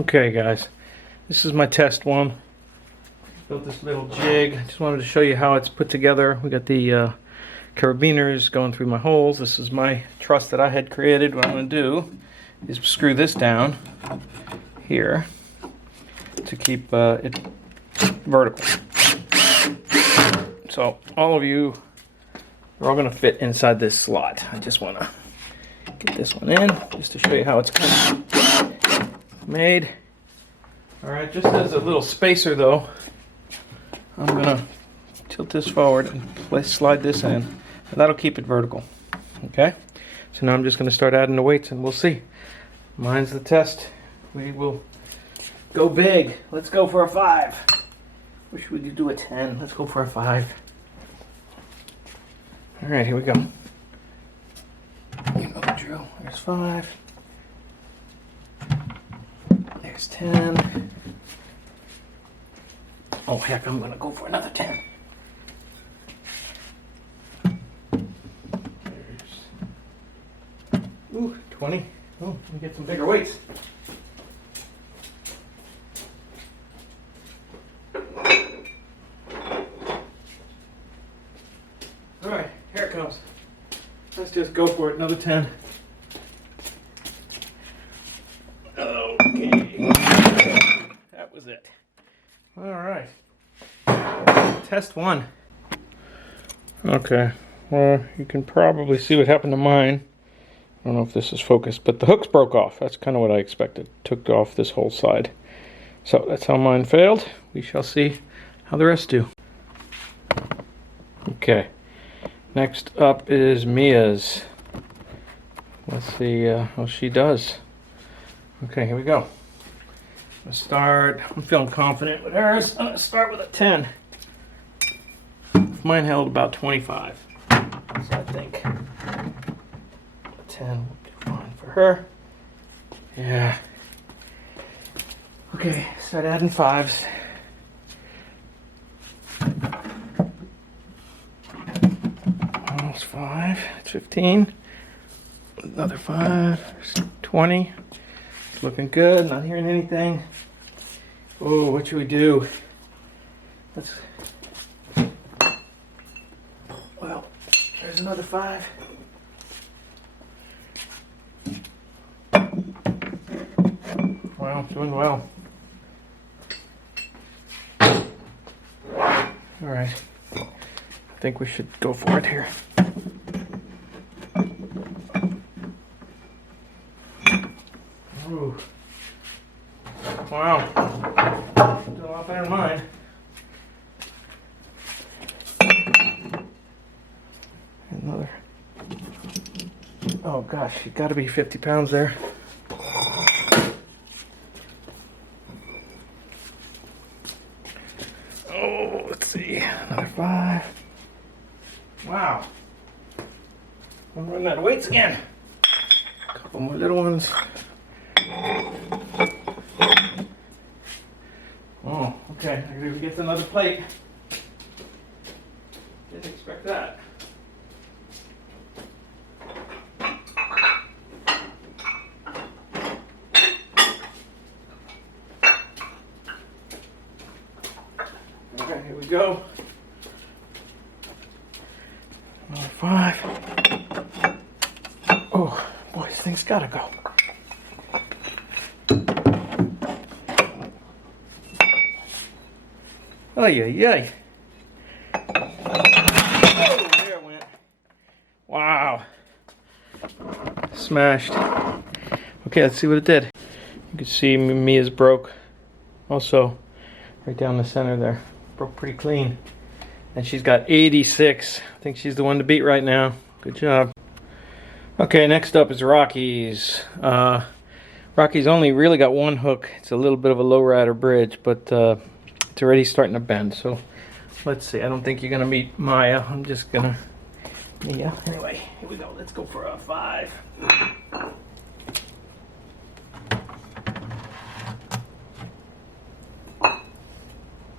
Okay guys, this is my test one. Built this little jig. I just wanted to show you how it's put together. We got the carabiners going through my holes. This is my truss that I had created. What I'm going to do is screw this down here to keep it vertical. So all of you are all going to fit inside this slot. I just want to get this one in just to show you how it's kind of made. Alright, just as a little spacer though, I'm going to tilt this forward and slide this in, and that'll keep it vertical. Okay, so now I'm just going to start adding the weights and we'll see. Mine's the test. We will go big. Let's go for a 5. Wish we could do a 10. Let's go for a 5. Alright, here we go. You know the drill. There's 5. There's 10. Oh heck, I'm gonna go for another 10. There's 20. Oh, let me get some bigger weights. Alright, here it comes. Let's just go for it, another 10. Okay. That was it. Alright. Test 1. Okay, well, you can probably see what happened to mine. I don't know if this is focused, but the hooks broke off. That's kind of what I expected. Took off this whole side. So that's how mine failed. We shall see how the rest do. Okay. Next up is Mia's. Let's see how she does. Okay, here we go. I'm feeling confident with hers. I'm going to start with a 10. Mine held about 25. So I think a 10 will do fine for her. Yeah. Okay, start adding 5s. Almost 5. It's 15. Another 5. 20. It's looking good. Not hearing anything. Oh, what should we do? Well, there's another 5. Wow, doing well. Alright. I think we should go for it here. Ooh. Wow. Doing a lot better than mine. Another. Oh gosh, you gotta be 50 pounds there. Oh, let's see. Another 5. Wow. I'm running out of weights again. A couple more little ones. Oh, okay. I gotta get another plate. Didn't expect that. Okay, here we go. Another 5. Oh, boy, this thing's gotta go. Oh, yeah. Oh, there it went. Wow. Smashed. Okay, let's see what it did. You can see Mia's broke. Also, right down the center there. Broke pretty clean. And she's got 86. I think she's the one to beat right now. Good job. Okay, next up is Rocky's. Rocky's only really got one hook. It's a little bit of a lowrider bridge, but it's already starting to bend. So let's see. I don't think you're gonna meet Maya. I'm just gonna Mia. Anyway, here we go. Let's go for a 5.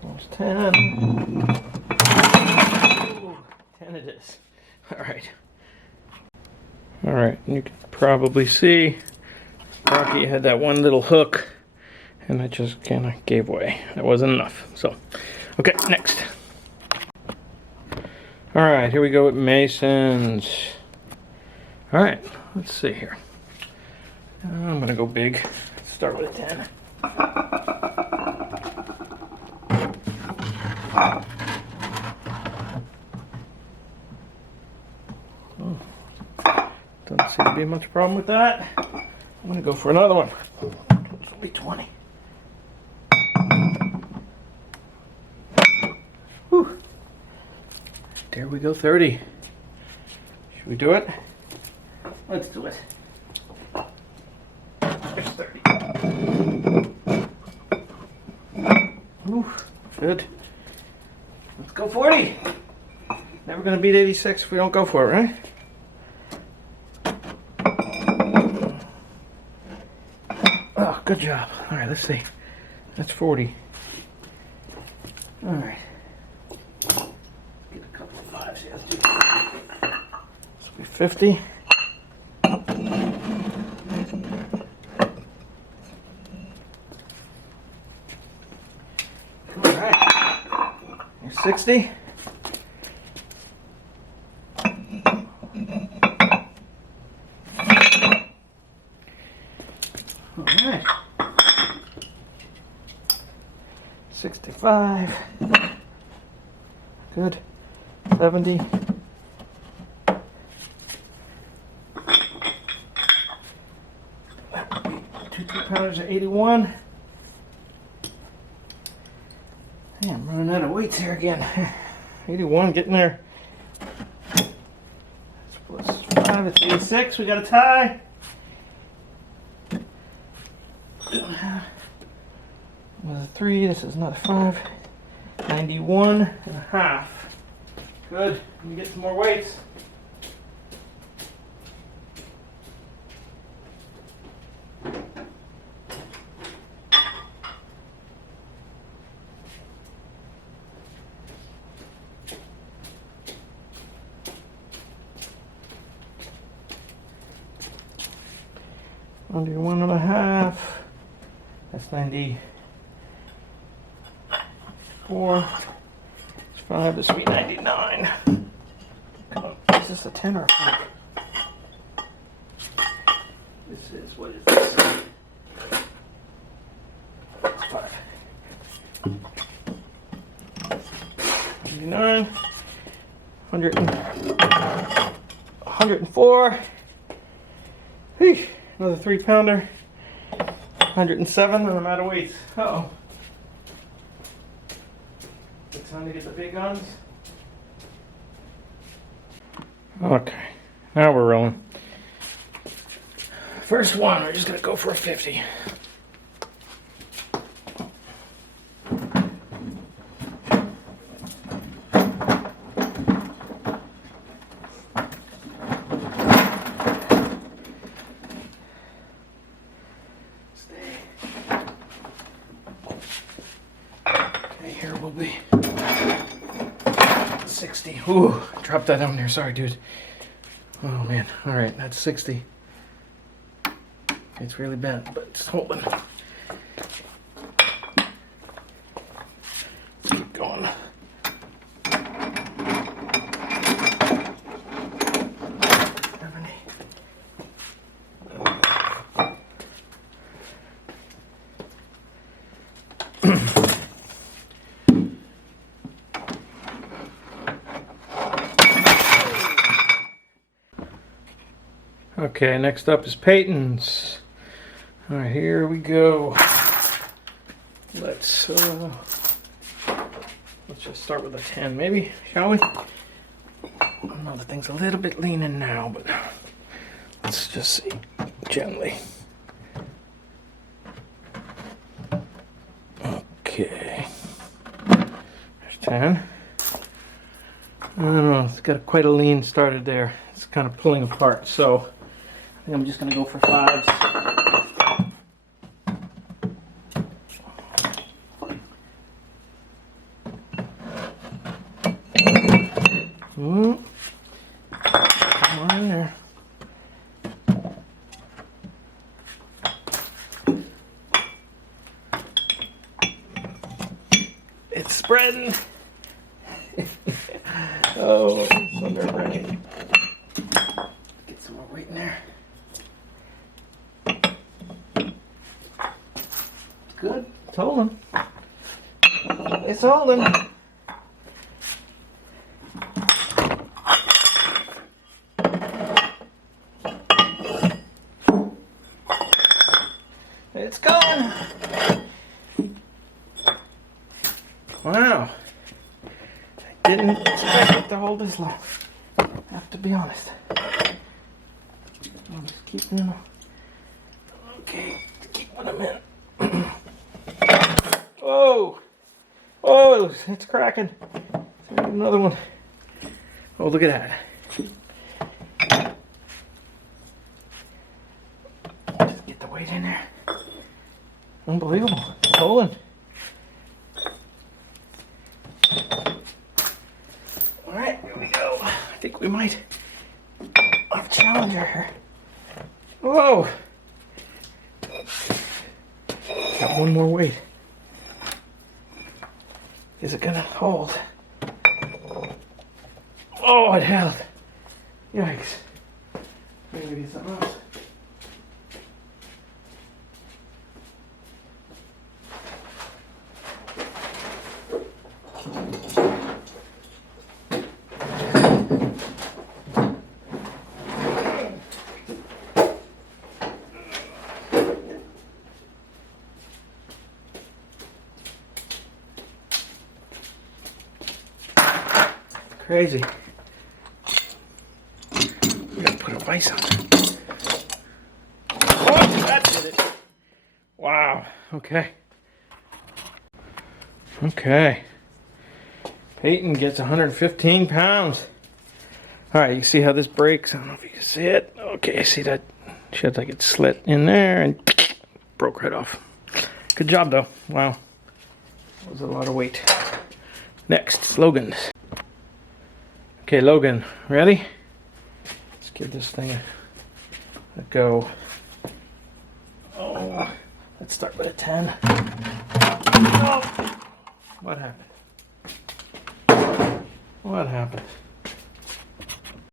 Almost 10. Ooh, 10 it is. All right. All right, you can probably see Rocky had that one little hook And I just kind of gave way. That wasn't enough. So, okay, next. All right, here we go with Masons. All right, let's see here. I'm gonna go big. Start with a 10. Oh, doesn't seem to be much problem with that. I'm gonna go for another one. This will be 20. Whew. There we go, 30. Should we do it? Let's do it. There's 30. Ooh, good. Let's go 40. Never gonna beat 86 if we don't go for it, right? Oh, good job. All right, let's see. That's 40. All right. Get a couple of fives here. This will be 50. All right. Here's 60. All right. 65. Good. 70. That would be 2 3-pounders at 81. Hey, I'm running out of weights here again. 81, getting there. That's plus 5, it's 86. We got a tie. Another 3, this is another 5. 91 and a half. Good. Let me get some more weights. Under 1.5. That's 94. It's 5. This will be 99. Come on. Is this a 10 or a 5? This is, what is this? It's 5. 99. 104. Hey. Another 3-pounder, 107, and I'm out of weights. Uh-oh. It's time to get the big guns. Okay, now we're rolling. First one, we're just gonna go for a 50. Here will be 60. Ooh, drop that down there. Sorry, dude. Oh man. All right, that's 60. It's really bent, but it's holding. Let's keep going. Okay, next up is Peyton's. All right, here we go. Let's just start with a 10, maybe, shall we? I know the thing's a little bit leaning now, but let's just see gently. Okay, there's 10. I don't know, it's got quite a lean started there. It's kind of pulling apart, so I think I'm just gonna go for 5s. Come on in there. It's spreading. Oh, it's under brain. Get some more weight in there. Good. It's holding. It's holding. It's going. Wow. I didn't expect it to hold this long. I have to be honest. I'm just keeping them. Okay, keeping them in. Whoa! Oh, it's cracking. Another one. Oh, look at that. Just get the weight in there. Unbelievable. It's holding. Alright, here we go. I think we might have a challenger here. Whoa! Got one more weight. Is it gonna hold? Oh, it held. Yikes. Maybe get something else. Crazy. We gotta put a vise on it. Oh, that did it. Wow. Okay. Okay. Peyton gets 115 pounds. All right, you see how this breaks? I don't know if you can see it. Okay, see that? Shit, like it slit in there and broke right off. Good job, though. Wow. That was a lot of weight. Next, Logan's. Okay, Logan, ready? Let's give this thing a go. Oh, let's start with a 10. Oh, what happened? What happened?